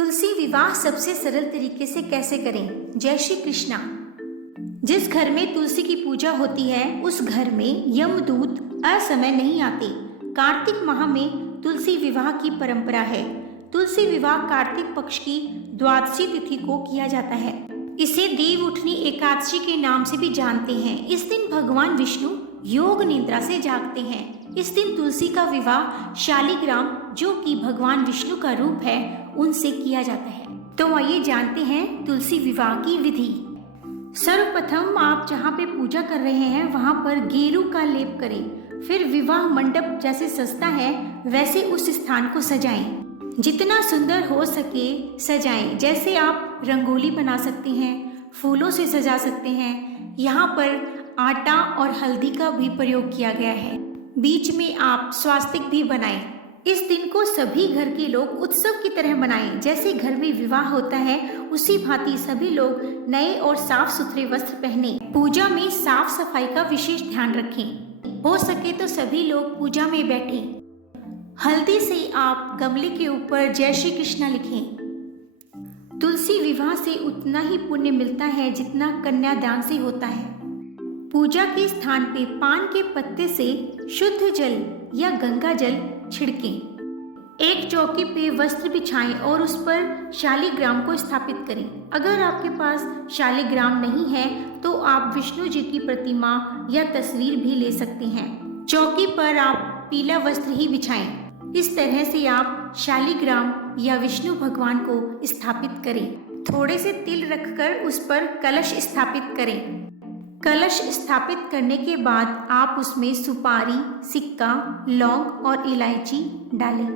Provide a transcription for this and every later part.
तुलसी विवाह सबसे सरल तरीके से कैसे करें? जय श्री कृष्णा। जिस घर में तुलसी की पूजा होती है उस घर में यमदूत असमय नहीं आते। कार्तिक माह में तुलसी विवाह की परंपरा है। तुलसी विवाह कार्तिक पक्ष की द्वादशी तिथि को किया जाता है। इसे देव उठनी एकादशी के नाम से भी जानते हैं। इस दिन भगवान विष्णु योग निद्रा से जागते हैं। इस दिन तुलसी का विवाह शालिग्राम, जो कि भगवान विष्णु का रूप है, उनसे किया जाता है। तो आइए जानते हैं तुलसी विवाह की विधि। सर्वप्रथम आप जहाँ पे पूजा कर रहे हैं वहाँ पर गेरू का लेप करें। फिर विवाह मंडप जैसे सजता है वैसे उस स्थान को सजाएं। जितना सुंदर हो सके सजाएं। जैसे आप रंगोली बना सकते हैं, फूलों से सजा सकते हैं। यहाँ पर आटा और हल्दी का भी प्रयोग किया गया है। बीच में आप स्वास्तिक भी बनाएं। इस दिन को सभी घर के लोग उत्सव की तरह मनाएं। जैसे घर में विवाह होता है उसी भांति सभी लोग नए और साफ सुथरे वस्त्र पहने। पूजा में साफ सफाई का विशेष ध्यान रखें। हो सके तो सभी लोग पूजा में बैठें। हल्दी से आप गमले के ऊपर जय श्री कृष्णा लिखें। तुलसी विवाह से उतना ही पुण्य मिलता है जितना कन्यादान से होता है। पूजा के स्थान पे पान के पत्ते से शुद्ध जल या गंगा जल छिड़कें। एक चौकी पे वस्त्र बिछाएं और उस पर शालिग्राम को स्थापित करें। अगर आपके पास शालिग्राम नहीं है तो आप विष्णु जी की प्रतिमा या तस्वीर भी ले सकते हैं। चौकी पर आप पीला वस्त्र ही बिछाएं। इस तरह से आप शालिग्राम या विष्णु भगवान को स्थापित करें। थोड़े से तिल रखकर उस पर कलश स्थापित करें। कलश स्थापित करने के बाद आप उसमें सुपारी, सिक्का, लौंग और इलायची डालें।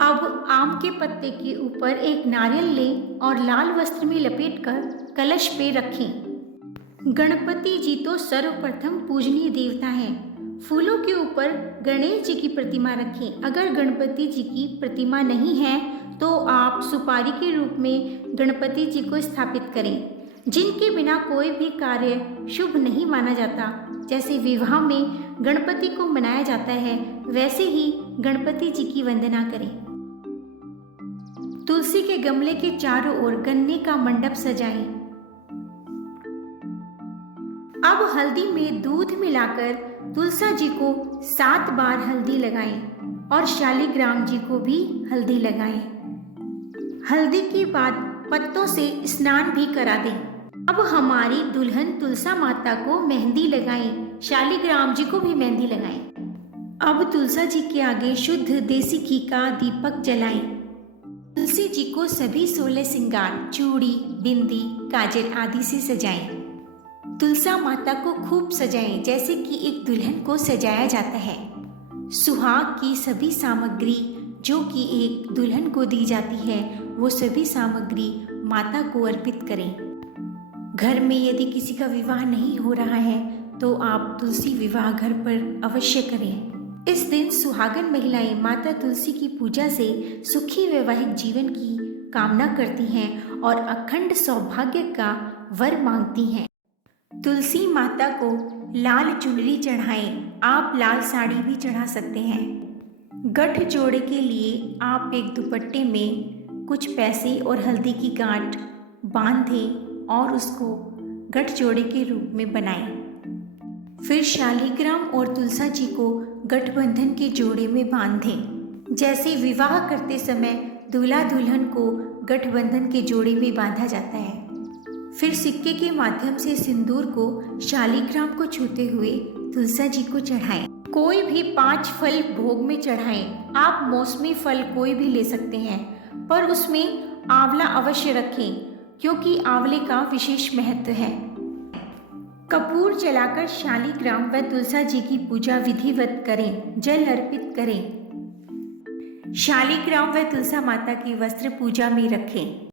अब आम के पत्ते के ऊपर एक नारियल लें और लाल वस्त्र में लपेटकर कलश पे रखें। गणपति जी तो सर्वप्रथम पूजनीय देवता हैं। फूलों के ऊपर गणेश जी की प्रतिमा रखें। अगर गणपति जी की प्रतिमा नहीं है तो आप सुपारी के रूप में गणपति जी को स्थापित करें। जिनके बिना कोई भी कार्य शुभ नहीं माना जाता, जैसे विवाह में गणपति को मनाया जाता है वैसे ही गणपति जी की वंदना करें। तुलसी के गमले के चारों ओर गन्ने का मंडप सजाएं। अब हल्दी में दूध मिलाकर तुलसा जी को 7 बार हल्दी लगाएं और शालिग्राम जी को भी हल्दी लगाएं। हल्दी के बाद पत्तों से स्नान भी करा दें। अब हमारी दुल्हन तुलसा माता को मेहंदी लगाएं। शालिग्राम जी को भी मेहंदी लगाएं। अब तुलसा जी के आगे शुद्ध देसी घी का दीपक जलाएं। तुलसी जी को सभी 16 श्रृंगार, चूड़ी, बिंदी, काजल आदि से सजाएं। तुलसा माता को खूब सजाएं जैसे कि एक दुल्हन को सजाया जाता है। सुहाग की सभी सामग्री जो कि एक दुल्हन को दी जाती है वो सभी सामग्री माता को अर्पित करें। घर में यदि किसी का विवाह नहीं हो रहा है तो आप तुलसी विवाह घर पर अवश्य करें। इस दिन सुहागन महिलाएं माता तुलसी की पूजा से सुखी वैवाहिक जीवन की कामना करती हैं और अखंड सौभाग्य का वर मांगती हैं। तुलसी माता को लाल चुनरी चढ़ाएं। आप लाल साड़ी भी चढ़ा सकते हैं। गठ जोड़े के लिए आप एक दुपट्टे में कुछ पैसे और हल्दी की गांठ बांधें और उसको गठ जोड़े के रूप में बनाएं। फिर शालिग्राम और तुलसा जी को गठबंधन के जोड़े में बांधें। जैसे विवाह करते समय दूल्हा दुल्हन को गठबंधन के जोड़े में बांधा जाता है। फिर सिक्के के माध्यम से सिंदूर को शालिग्राम को छूते हुए तुलसा जी को चढ़ाएं। कोई भी 5 फल भोग में चढ़ाएं। आप मौसमी फल कोई भी ले सकते हैं पर उसमें आंवला अवश्य रखें क्योंकि आंवले का विशेष महत्व है। कपूर जलाकर शालिग्राम व तुलसा जी की पूजा विधिवत करें। जल अर्पित करें। शालिग्राम व तुलसा माता की वस्त्र पूजा में रखें।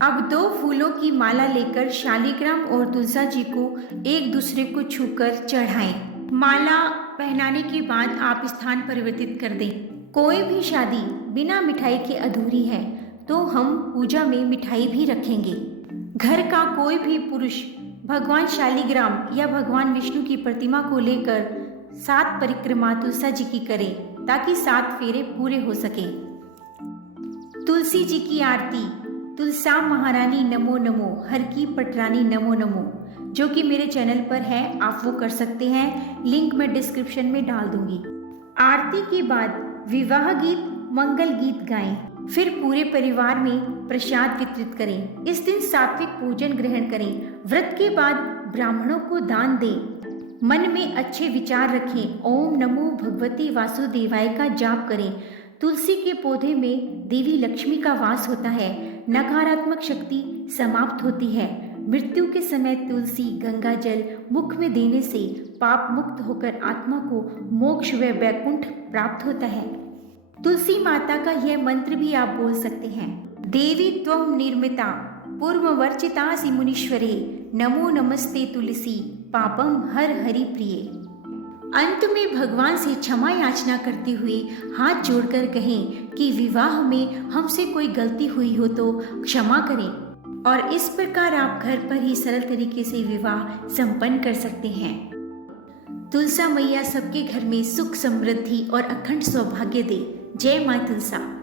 अब 2 फूलों की माला लेकर शालिग्राम और तुलसा जी को एक दूसरे को छूकर चढ़ाएं। माला पहनाने के बाद आप स्थान परिवर्तित कर दें। कोई भी शादी बिना मिठाई के अधूरी है तो हम पूजा में मिठाई भी रखेंगे। घर का कोई भी पुरुष भगवान शालिग्राम या भगवान विष्णु की प्रतिमा को लेकर 7 परिक्रमा तुलसा जी की करे ताकि 7 फेरे पूरे हो सके। तुलसी जी की आरती। तुलसा महारानी नमो नमो, हर की पटरानी नमो नमो, जो कि मेरे चैनल पर है, आप वो कर सकते हैं। लिंक मैं डिस्क्रिप्शन में डाल दूंगी। आरती के बाद विवाह गीत, मंगल गीत गाएं। फिर पूरे परिवार में प्रसाद वितरित करें। इस दिन सात्विक भोजन ग्रहण करें। व्रत के बाद ब्राह्मणों को दान दें। मन में अच्छे विचार रखें। ओम नमो भगवती वासुदेवाय का जाप करें। तुलसी के पौधे में देवी लक्ष्मी का वास होता है। नकारात्मक शक्ति समाप्त होती है। मृत्यु के समय तुलसी गंगा जल मुख में देने से पाप मुक्त होकर आत्मा को मोक्ष व वैकुंठ प्राप्त होता है। तुलसी माता का यह मंत्र भी आप बोल सकते हैं। देवी त्वं निर्मिता पूर्ववर्चितासि मुनीश्वरे, नमो नमस्ते तुलसी पापम हर हरि प्रिय। अंत में भगवान से क्षमा याचना करते हुए हाथ जोड़कर कहें कि विवाह में हमसे कोई गलती हुई हो तो क्षमा करें। और इस प्रकार आप घर पर ही सरल तरीके से विवाह संपन्न कर सकते हैं। तुलसा मैया सबके घर में सुख समृद्धि और अखंड सौभाग्य दे। जय मां तुलसा।